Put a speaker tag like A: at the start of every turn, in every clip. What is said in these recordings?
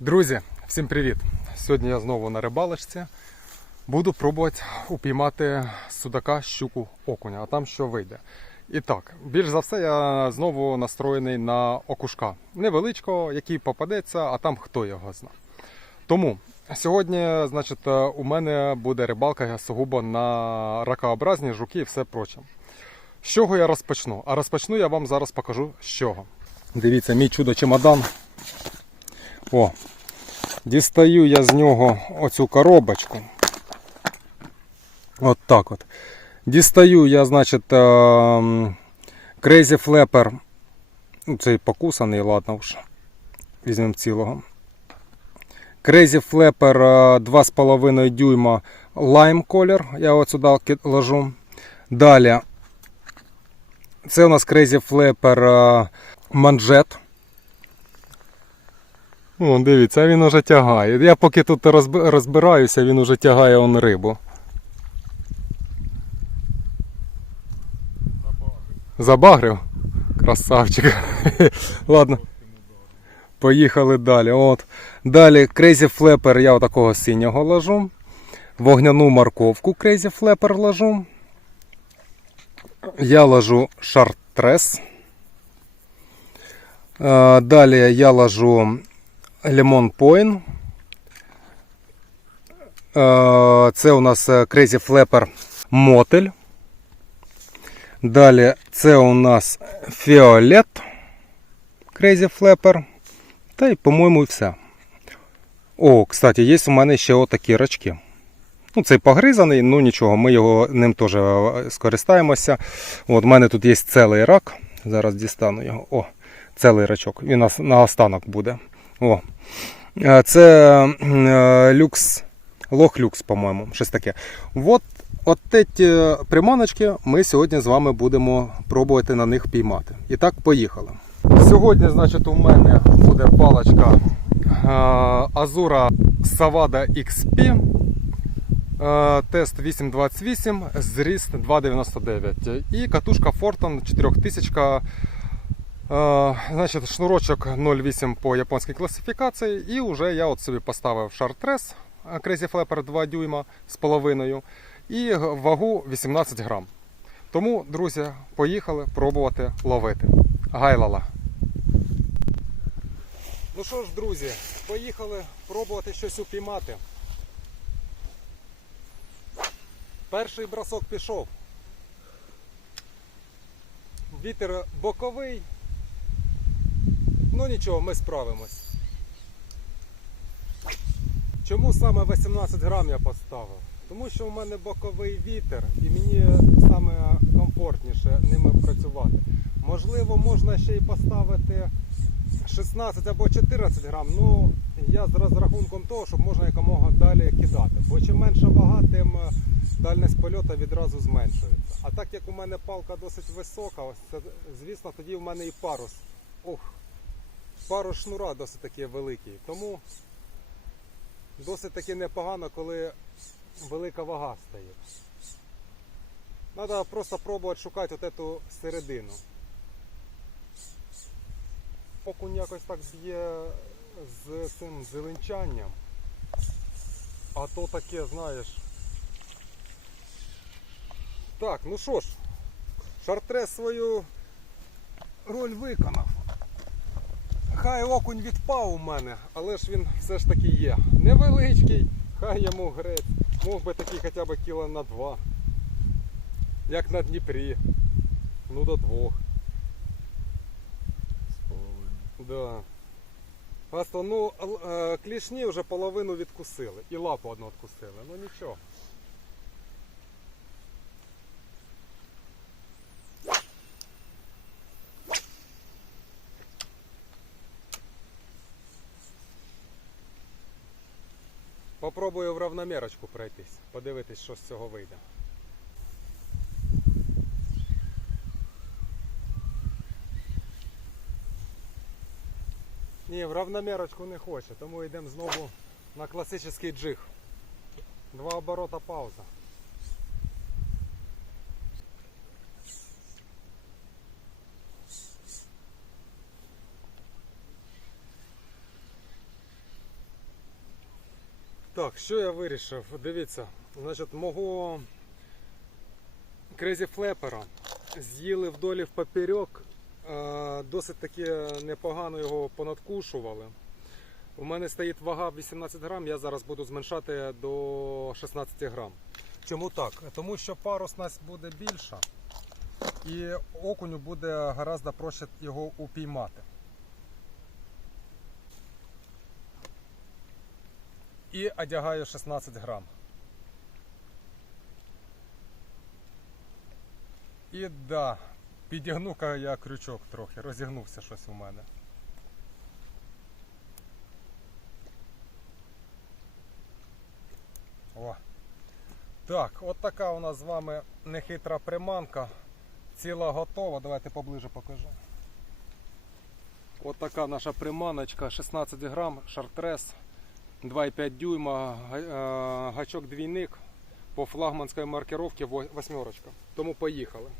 A: Друзі, всім привіт! Сьогодні я знову на рибалочці. Буду пробувати упіймати судака, щуку, окуня, а там що вийде. І так, більш за все, я знову настроєний на окушка. Невеличкого, який попадеться, а там хто його зна. Тому сьогодні, значить, у мене буде рибалка сугубо на ракообразні жуки і все проче. З чого я розпочну? А розпочну я вам зараз покажу з чого. Дивіться, мій чудо чемодан. О, дістаю я з нього оцю коробочку. От так от. Дістаю я, значить, ем, Crazy Flapper. Ну, цей покусаний, ладно вже. Візьмемо цілого. Crazy Flapper е, 2,5 дюйма лайм колір. Я от сюди ложу. Далі. Це у нас Crazy Flapper е, манжет. О, дивіться, він уже тягає. Я поки тут розбираюся, він уже тягає он рибу. Забагрив? Красавчик. Ладно. Поїхали далі. От. Далі Crazy Flapper я отакого синього ложу. Вогняну морковку Crazy Flapper ложу. Я ложу шартрес. Далі я ложу Lemon Point. Е, Це у нас е, Crazy Flapper мотель. Далі це у нас Фіолет Crazy Flapper. Та й, по-моєму, і все. О, кстати, є у мене ще отакі рачки. Ну, цей погризаний, ну нічого, ми його ним теж е, скористаємося. От, у мене тут є цілий рак. Зараз дістану його. О, цілий рачок. Він у нас на останок буде. О. Е, Це е, люкс, лох люкс, по-моєму, щось таке. От, от ці приманочки ми сьогодні з вами будемо пробувати на них піймати. І так, поїхали. Сьогодні, значить, у мене буде е, Azura Savada XP. Е, Тест 828, зріст 2,99. І катушка Forton 4000. Е, Значить, шнурочок 0,8 по японській класифікації. І вже я от собі поставив шартрес Crazy Flapper 2 дюйма з половиною. І вагу 18 грам. Тому, друзі, поїхали пробувати ловити. Гайлала. Ну що ж, друзі, поїхали пробувати щось упіймати. Перший бросок пішов. Вітер боковий. Ну нічого, ми справимось. Чому саме 18 грам я поставив? Тому що в мене боковий вітер і мені саме комфортніше ними працювати. Можливо, можна ще й поставити 16 або 14 грам. Ну я з розрахунком того, щоб можна якомога далі кидати. Бо чим менша вага, тим е, дальність польоту відразу зменшується. А так як у мене палка досить висока, ось це, звісно, тоді в мене і парус. Ох, парус шнура досить таки великий. Тому досить таки непогано, коли велика вага стає. Треба просто пробувати шукати от эту середину. Окунь якось так б'є з цим зеленчанням. А то таке, знаєш. Так, ну що ж, шартрес свою роль виконав. Хай окунь відпав у мене, але ж він все ж таки є. Невеличкий, хай йому грець. Мог би такий хоча б кіла на два. Як на Дніпрі. Ну до двох. Да. Просто, ну, е, клішні вже половину відкусили. І лапу одну відкусили. Ну нічого. Попробую в равномірочку пройтись, подивитись, що з цього вийде. Ні, в равномірочку не хоче, тому йдемо знову на класичний джиг. Два оборота пауза. Так, що я вирішив? Дивіться, значить, мого Crazy Flapper з'їли вдолі в папірьок, е, досить таки непогано його понадкушували. У мене стоїть вага 18 грам, я зараз буду зменшати до 16 грам. Чому так? Тому що парусність буде більша і окуню буде гораздо проще його упіймати. І одягаю 16 грам. І да, підігну-ка я крючок трохи, розігнувся щось у мене. О. Так, от така у нас з вами нехитра приманка. Ціла готова. Давайте поближе покажу. От така наша приманочка, 16 грам, шартрес, 2,5 дюйма, е, гачок двійник по флагманській маркировці восьмерочка. Тому поїхали.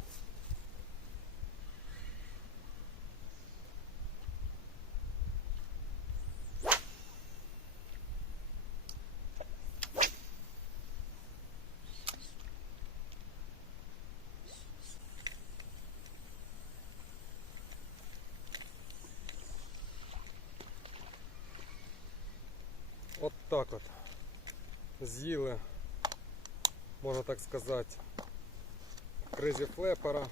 A: От так от. З'їли, можна так сказати, кризі флепера.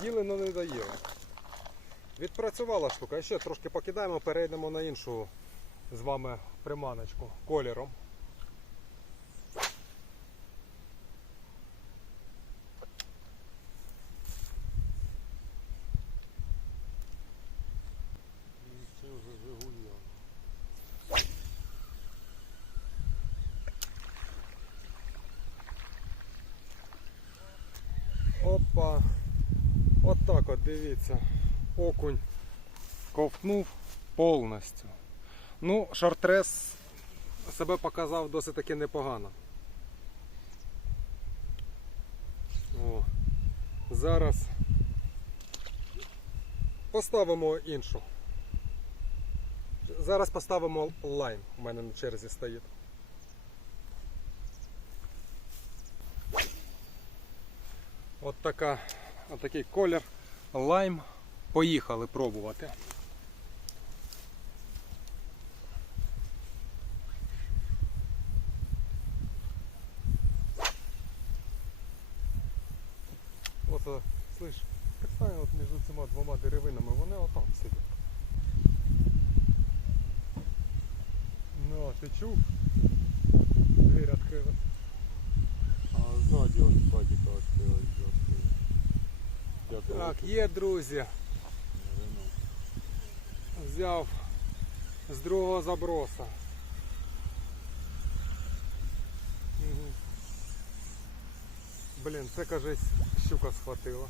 A: З'їли, але не доїли. Відпрацювала штука. Ще трошки покидаємо, перейдемо на іншу з вами приманочку кольором.
B: Це вже Жигульон.
A: Опа. От так от, дивіться. Окунь ковтнув повністю. Ну, шартрес себе показав досить таки непогано. О, зараз поставимо іншу. Зараз поставимо лайм. У мене на черзі стоїть. От така, от такий колір лайм. Поїхали пробувати. Так, є, друзі. Взяв з другого заброса. Блін, це кажись щука схватила.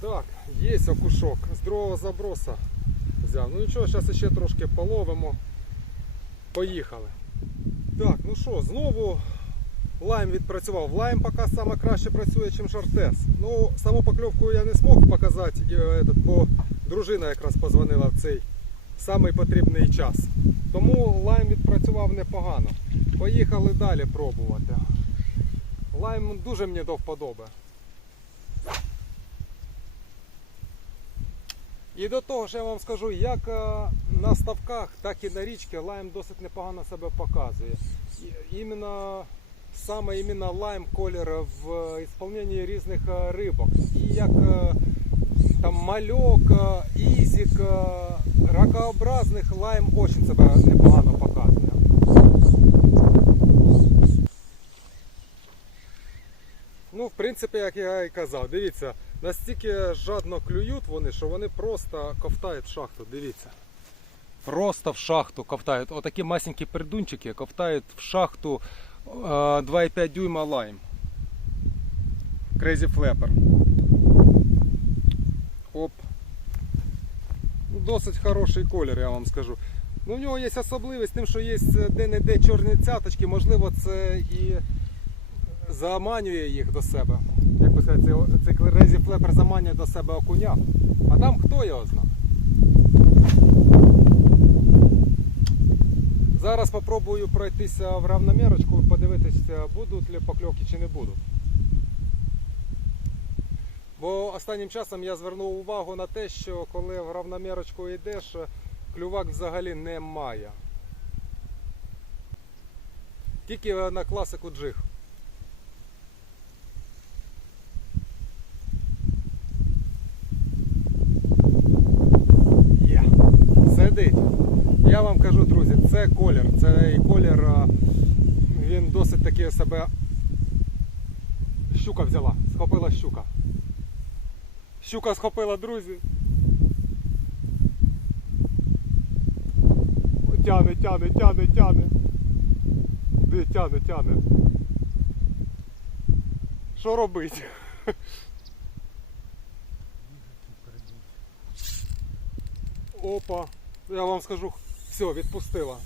A: Так, є окушок з другого заброса взяв. Ну нічого, зараз ще трошки половимо. Поїхали. Так, ну що, знову Лайм відпрацював. Лайм поки саме краще працює, ніж шартес. Ну, саму покльовку я не змог показати, е, бо дружина якраз позвонила в цей самий потрібний час. Тому лайм відпрацював непогано. Поїхали далі пробувати. Лайм дуже мені до вподоби. І до того ж я вам скажу, як е, на ставках, так і на річці лайм досить непогано себе показує. Іменно саме іменно лайм колір в ісполненні різних е, рибок. І як е, там мальок, ізік, ракообразних лайм очень себе непогано показує. Ну, в принципі, як я і казав, дивіться, настільки жадно клюють вони, що вони просто ковтають шахту. Дивіться. Просто в шахту ковтають. Отакі масенькі пердунчики ковтають в шахту 2,5 дюйма лайм. Crazy Flapper. Оп. Ну, Досить хороший колір, я вам скажу. Ну, в нього є особливість тим, що є де-не-де чорні цяточки, можливо, це і заманює їх до себе. Як би сказати, цей Crazy Flapper заманює до себе окуня. А там хто його знає? Зараз спробую пройтися в равномірочку і подивитися, будуть ли покльовки чи не будуть. Бо останнім часом я звернув увагу на те, що коли в равномірочку йдеш, клювак взагалі немає. Тільки на класику джиг. Є. Сидить. Я вам кажу, друзі, це колір. Цей колір, а, він досить таки себе. Щука взяла, схопила щука. Щука схопила, друзі. Тяне, тяне, тяне, тяне. Де тяне, тяне. Що робить? Опа. Я вам скажу, все, відпустила.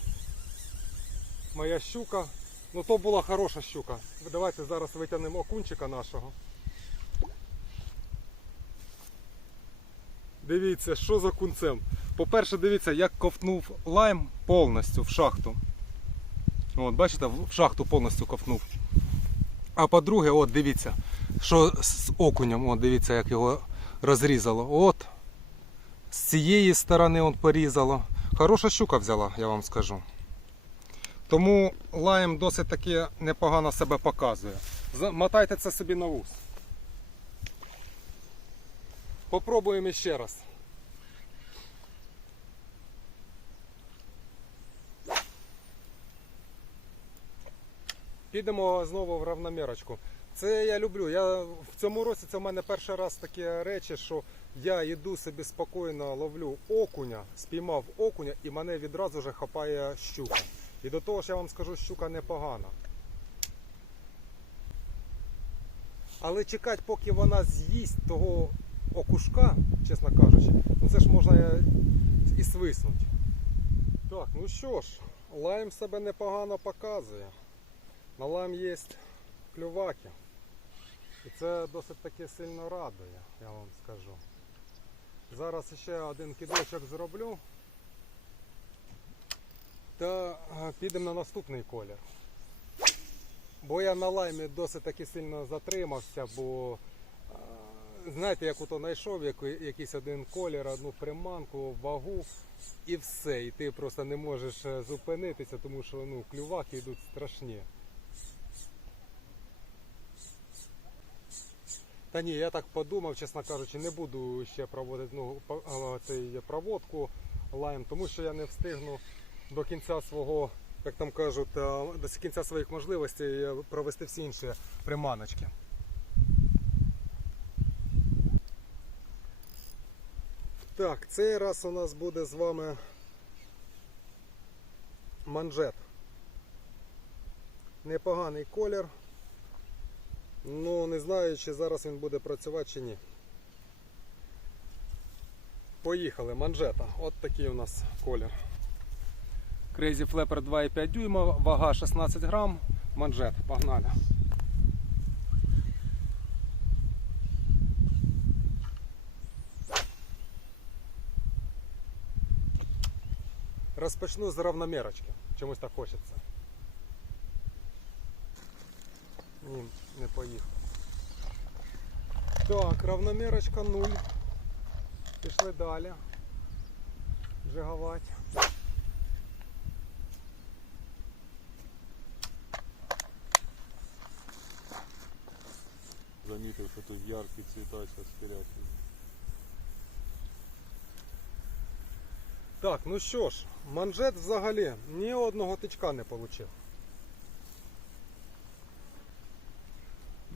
A: Моя щука. Ну то була хороша щука. Давайте зараз витягнемо окунчика нашого. Дивіться, що за кунцем. По-перше, дивіться, як ковтнув лайм повністю в шахту. От, бачите, в шахту повністю ковтнув. А по-друге, от дивіться, що з окунем, от дивіться, як його розрізало. От. З цієї сторони он порізало. Хороша щука взяла, я вам скажу. Тому лайм досить таки непогано себе показує. Мотайте це собі на вус. Попробуємо ще раз. Підемо знову в равномірочку. Це я люблю. Я в цьому році це в мене перший раз такі речі, що я йду собі спокійно ловлю окуня, спіймав окуня і мене відразу же хапає щука. І до того ж я вам скажу, щука непогана. Але чекати, поки вона з'їсть того окушка, чесно кажучи, ну це ж можна і свиснути. Так, ну що ж, лайм себе непогано показує. На лайм є клюваки. І це досить таки сильно радує, я вам скажу. Зараз ще один кидочок зроблю. Та е, підемо на наступний колір. Бо я на лаймі досить таки сильно затримався, бо е, знаєте, як ото знайшов якийсь один колір, одну приманку, вагу і все. І ти просто не можеш е, зупинитися, тому що ну, клюваки йдуть страшні. Та ні, я так подумав, чесно кажучи, не буду ще проводити ну, цей проводку лайм, тому що я не встигну до кінця свого, як там кажуть, до кінця своїх можливостей е, провести всі інші приманочки. Так, цей раз у нас буде з вами манжет. Непоганий колір. Ну, не знаю, чи зараз він буде працювати чи ні. Поїхали, манжета. От такий у нас колір. Crazy Flapper 2,5 дюйма, вага 16 грам, манжет. Погнали. Розпочну з равномірочки. Чомусь так хочеться. Ні, не поїхав. Так, равномірочка 0. Пішли далі. Джиговать.
B: Замітив, що тут яркі цвіта зараз.
A: Так, ну що ж, манжет взагалі ні одного тичка не отримав.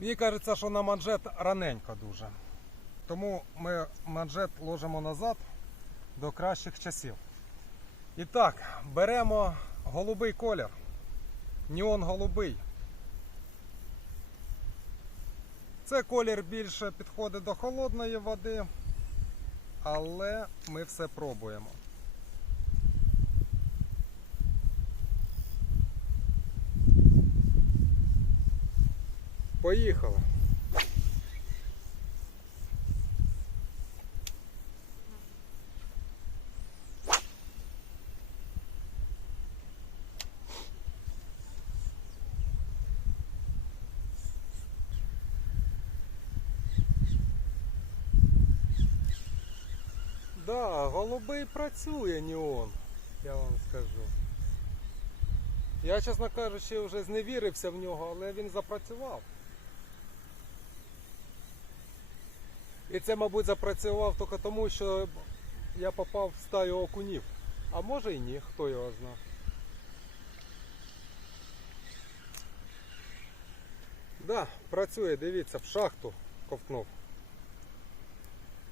A: Мені кажеться, що на манжет раненько дуже. Тому ми манжет ложимо назад до кращих часів. І так, беремо голубий колір. Неон голубий. Це колір більше підходить до холодної води, але ми все пробуємо. Поїхали. Да, голубий працює Ніон, я вам скажу. Я, чесно кажучи, вже зневірився в нього, але він запрацював. І це, мабуть, запрацював тільки тому, що я попав в стаю окунів. А може і ні, хто його знає. Да, працює, дивіться, в шахту ковтнув.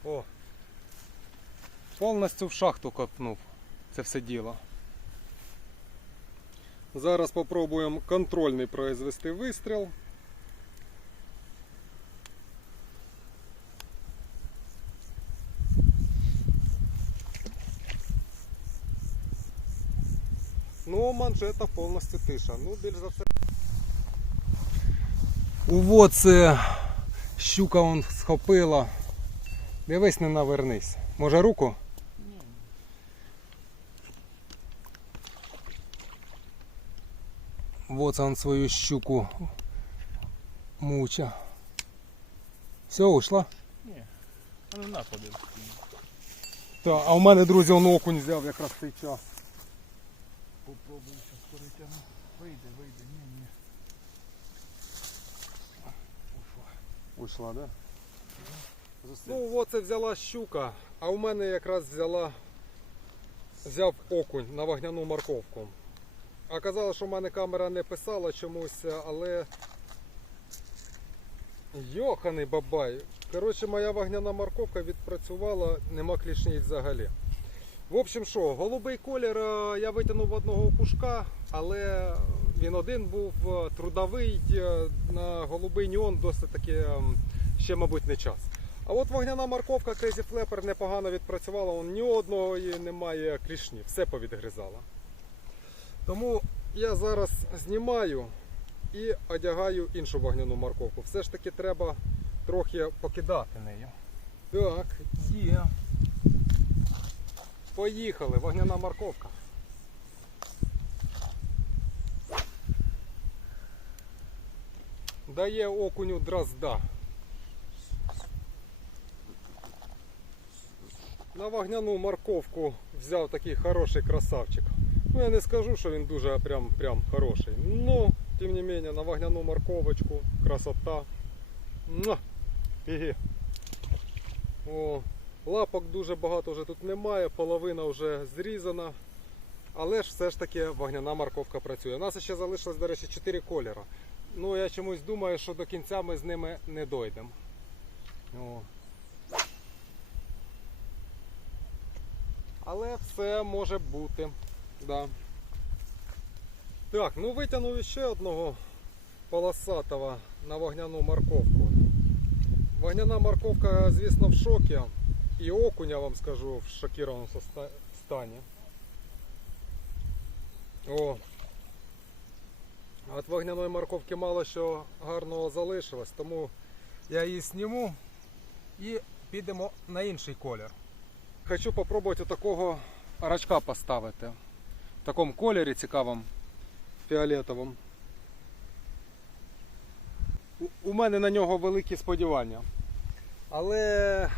A: О. Повністю в шахту ковтнув це все діло. Зараз спробуємо контрольний произвести вистріл. Ну, манжета повністю тиша. Ну, більш за все. У це щука он схопила. Дивись, не навернись. Може руку? Вот он свою щуку муча. Все, ушла?
B: Ні. А ну на подивись.
A: Так, а у мене, друзі, он окунь взяв якраз цей час.
B: Попробую зараз перетягну. Вийде, вийде, ні, ні.
A: Ушла, да? Ну, оце взяла щука, а у мене якраз взяла взяв окунь на вогняну морковку. А казала, що в мене камера не писала чомусь, але. Йоханий бабай. Коротше, моя вогняна морковка відпрацювала, нема клішній взагалі. В общем, що, голубий колір е, я витягнув одного кушка, але він один був е, трудовий. е, На голубий неон досить таки ще, мабуть, не час. А от вогняна морковка Crazy Flapper непогано відпрацювала, ні одного немає клішні, все повідгризала. Тому я зараз знімаю і одягаю іншу вогняну морковку. Все ж таки треба трохи покидати нею. Так, є. Поїхали, вогняна морковка. Дає окуню дрозда. На вогняну морковку взяв такий хороший красавчик. Ну я не скажу, що він дуже прям, прям хороший. Но, тим не менее, на вогняну морковочку красота. Ігі. О, лапок дуже багато вже тут немає, половина вже зрізана. Але ж все ж таки вогняна морковка працює. У нас ще залишилось, до речі, 4 кольори. Ну я чомусь думаю, що до кінця ми з ними не дойдемо. О. Але все може бути. Да. Так, ну витягнув ще одного полосатого на вогняну морковку. Вогняна морковка, звісно, в шокі. І окунь, я вам скажу, в шокірованому стані. О. От вогняної морковки мало що гарного залишилось, тому я її зніму і підемо на інший колір. Хочу попробувати такого рачка поставити. В такому кольорі цікавому, фіолетовому. У- мене на нього великі сподівання. Але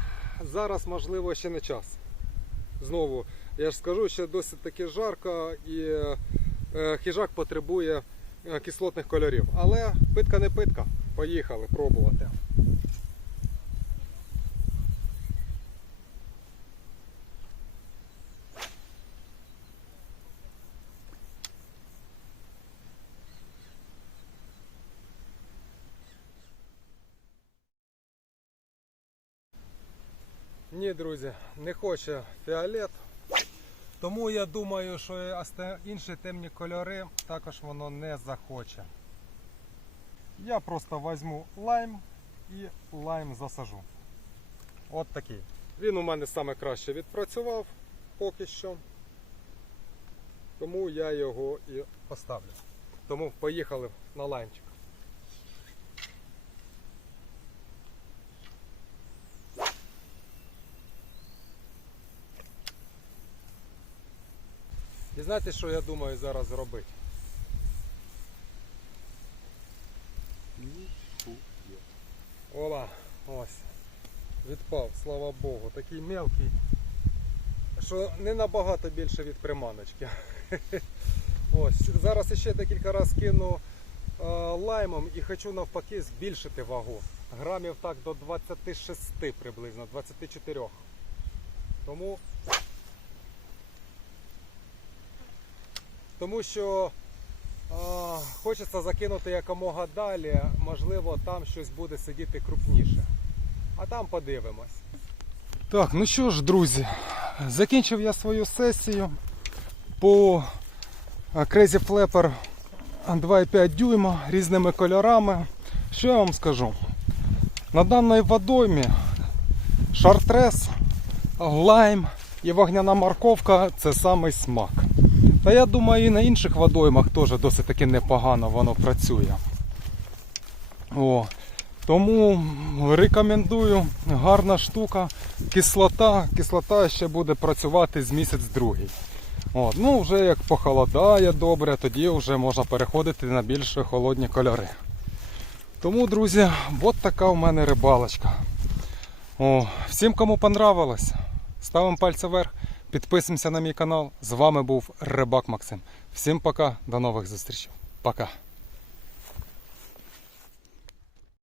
A: зараз, можливо, ще не час. Знову, я ж скажу, що досить таки жарко і е, хижак потребує е, кислотних кольорів. Але питка не питка. Поїхали пробувати. Ні, друзі, не хоче фіолет. Тому я думаю, що інші темні кольори також воно не захоче. Я просто візьму лайм і лайм засажу. От такий. Він у мене саме краще відпрацював поки що. Тому я його і поставлю. Тому поїхали на лаймчик. Знаєте, що я думаю зараз зробити?
B: Ніхуя.
A: Ола, ось. Відпав, слава Богу. Такий мелкий. що не набагато більше від приманочки. Ось, зараз ще декілька разів кину е, лаймом і хочу навпаки збільшити вагу. Грамів так до 26 приблизно, 24. Тому, тому що е, хочеться закинути якомога далі, можливо, там щось буде сидіти крупніше. А там подивимось. Так, ну що ж, друзі, закінчив я свою сесію по Crazy Flapper 2,5 дюйма різними кольорами. Що я вам скажу? На даній водоймі шартрес, лайм і вогняна морковка це самий смак. Та я думаю, і на інших водоймах теж досить таки непогано воно працює. О, тому рекомендую, гарна штука. Кислота, кислота ще буде працювати з місяць-другий. От, ну вже як похолодає добре, тоді вже можна переходити на більш холодні кольори. Тому, друзі, от така у мене рибалочка. О, всім, кому понравилось, ставимо пальці вверх, підписуємося на мій канал. З вами був Рибак Максим. Всім пока, до нових зустрічей. Пока.